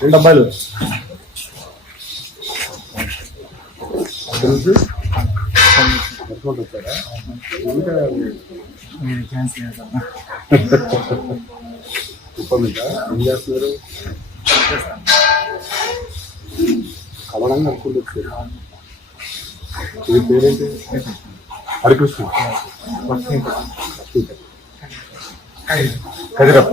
2 డబ్బాలు వచ్చారా ఇంకా మీరు ఛాన్స్ చేస్తాను. కుప్పమిట ఏం చేస్తున్నారు? కలవడంగా నడుచుకుంటూ వచ్చారు. ఇది పేరేంటి? హరికృష్ణ కదిరప్ప